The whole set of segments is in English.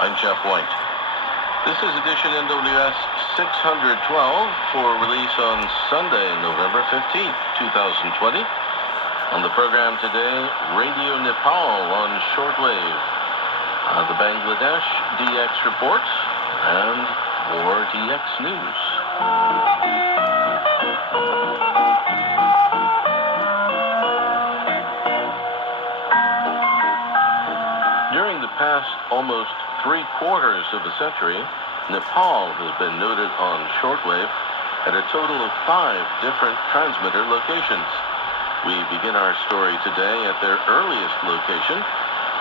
I'm Jeff White. This is edition NWS 612 for release on Sunday, November 15th, 2020. On the program today, Radio Nepal on Shortwave, the Bangladesh DX reports, and more DX news. During the past almost 3/4 of a century, Nepal has been noted on shortwave at a total of 5 different transmitter locations. We begin our story today at their earliest location,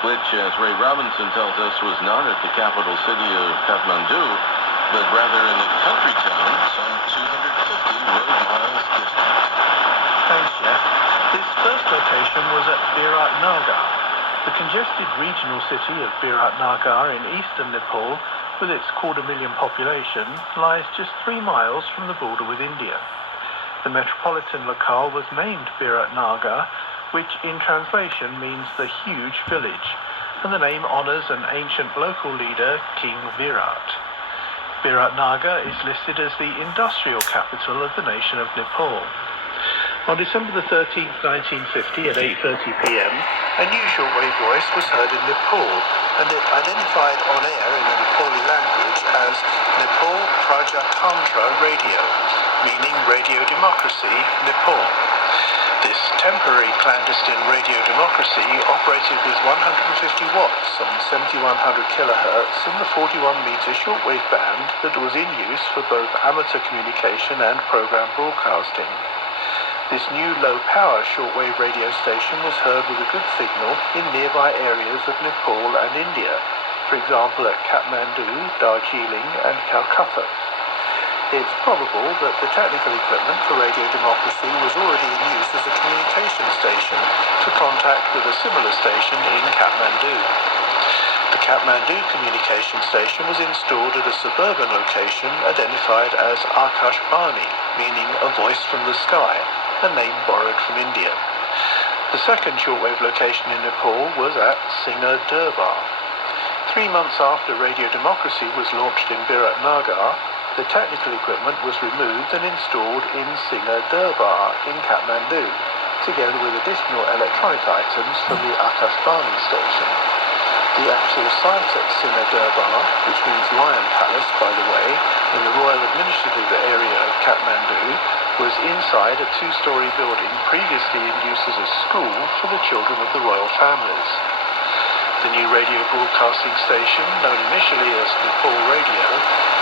which, as Ray Robinson tells us, was not at the capital city of Kathmandu, but rather in a country town some 250 road miles distant. Thanks, Jeff. This first location was at Biratnagar. The congested regional city of Biratnagar in eastern Nepal, with its 250,000 population, lies just 3 miles from the border with India. The metropolitan locale was named Biratnagar, which in translation means the huge village, and the name honors an ancient local leader, King Virat. Biratnagar is listed as the industrial capital of the nation of Nepal. On December the 13th, 1950 at 8:30 p.m., a new shortwave voice was heard in Nepal, and it identified on air in the Nepali language as Nepal Prajatantra Radio, meaning Radio Democracy, Nepal. This temporary clandestine radio democracy operated with 150 watts on 7100 kHz in the 41-meter shortwave band that was in use for both amateur communication and program broadcasting. This new low-power shortwave radio station was heard with a good signal in nearby areas of Nepal and India, for example at Kathmandu, Darjeeling and Calcutta. It's probable that the technical equipment for radio democracy was already in use as a communication station for contact with a similar station in Kathmandu. The Kathmandu communication station was installed at a suburban location identified as Akashvani, meaning a voice from the sky, a name borrowed from India. The second shortwave location in Nepal was at Singha Durbar. 3 months after Radio Democracy was launched in Biratnagar, the technical equipment was removed and installed in Singha Durbar in Kathmandu, together with additional electronic items from the Akashvani station. The actual site at Singha Durbar, which means Lion Palace, by the way, in the Royal Administrative Area of Kathmandu, was inside a 2-story building previously in use as a school for the children of the royal families. The new radio broadcasting station, known initially as Nepal Radio,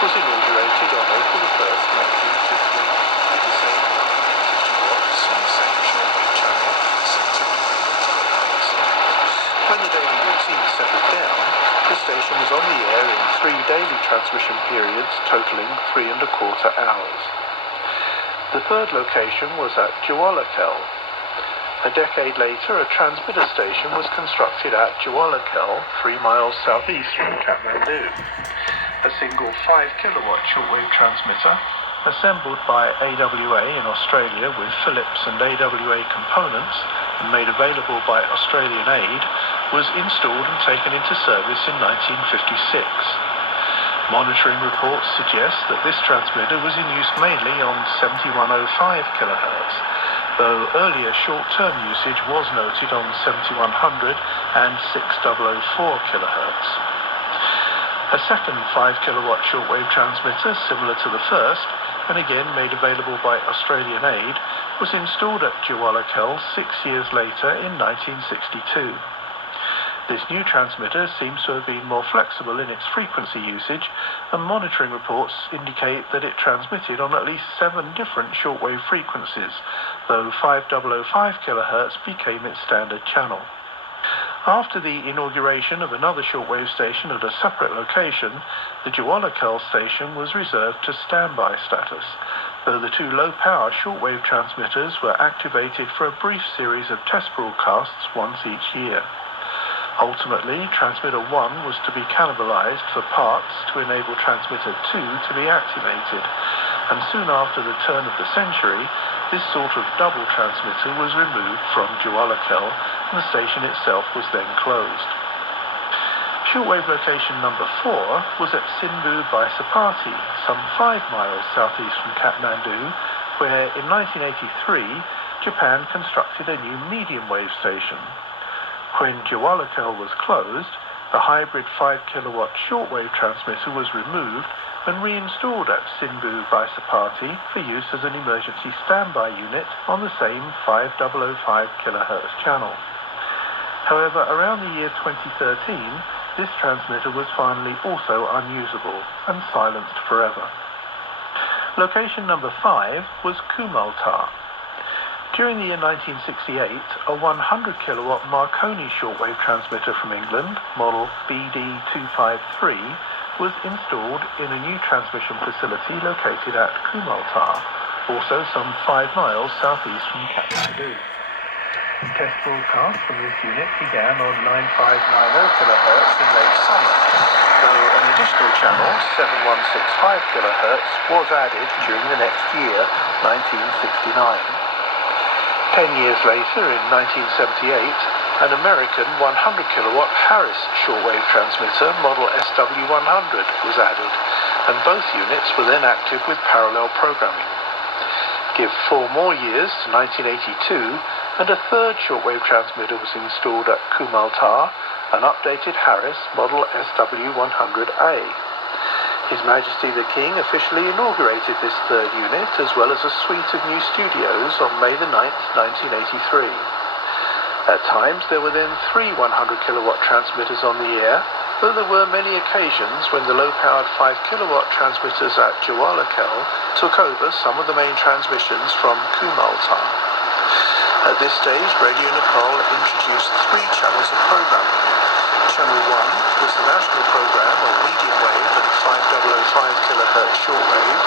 was inaugurated on April 1st, 1950, with the same 150 watts on the same shortwave channel, 7100 kHz. When the daily routine settled down, the station was on the air in 3 daily transmission periods totaling 3¼ hours. The third location was at Jawalakkhel. A decade later, a transmitter station was constructed at Jawalakkhel, 3 miles southeast from Kathmandu. A single 5-kilowatt shortwave transmitter, assembled by AWR in Australia with Philips and AWR components and made available by Australian Aid, was installed and taken into service in 1956. Monitoring reports suggest that this transmitter was in use mainly on 7105 kHz, though earlier short-term usage was noted on 7100 and 6004 kHz. A second 5-kilowatt shortwave transmitter, similar to the first, and again made available by Australian Aid, was installed at Jawalakkhel 6 years later in 1962. This new transmitter seems to have been more flexible in its frequency usage, and monitoring reports indicate that it transmitted on at least 7 different shortwave frequencies, though 5005 kHz became its standard channel. After the inauguration of another shortwave station at a separate location, the Jawalakkhel station was reserved to standby status, though the 2 low-power shortwave transmitters were activated for a brief series of test broadcasts once each year. Ultimately, transmitter 1 was to be cannibalized for parts to enable transmitter 2 to be activated, and soon after the turn of the century, this sort of double transmitter was removed from Jawalakkhel, and the station itself was then closed. Shortwave location number 4 was at Sinbu by Sapati, some 5 miles southeast from Kathmandu, where in 1983 Japan constructed a new medium wave station. When Jawalakkhel was closed, the hybrid 5 kilowatt shortwave transmitter was removed and reinstalled at Sinbu by Sapati for use as an emergency standby unit on the same 5005 kHz channel. However, around the year 2013, this transmitter was finally also unusable and silenced forever. Location number 5 was Kumaltar. During the year 1968, a 100 kilowatt Marconi shortwave transmitter from England, model BD253, was installed in a new transmission facility located at Kumaltar, also some 5 miles southeast from Kathmandu. Test broadcast from this unit began on 9590 kHz in late summer, though an additional channel, 7165 kHz, was added during the next year, 1969. 10 years later, in 1978, an American 100 kilowatt Harris shortwave transmitter, model SW100, was added, and both units were then active with parallel programming. Give 4 more years to 1982, and a third shortwave transmitter was installed at Kumaltar, an updated Harris model SW100A. His Majesty the King officially inaugurated this third unit, as well as a suite of new studios, on May the 9th, 1983. At times there were then 3 100 kilowatt transmitters on the air, though there were many occasions when the low-powered 5 kilowatt transmitters at Jawalakkhel took over some of the main transmissions from Kumaltar. At this stage, Radio Nepal introduced 3 channels of programming. Channel 1 was the national program on medium wave and 5005 kHz shortwave,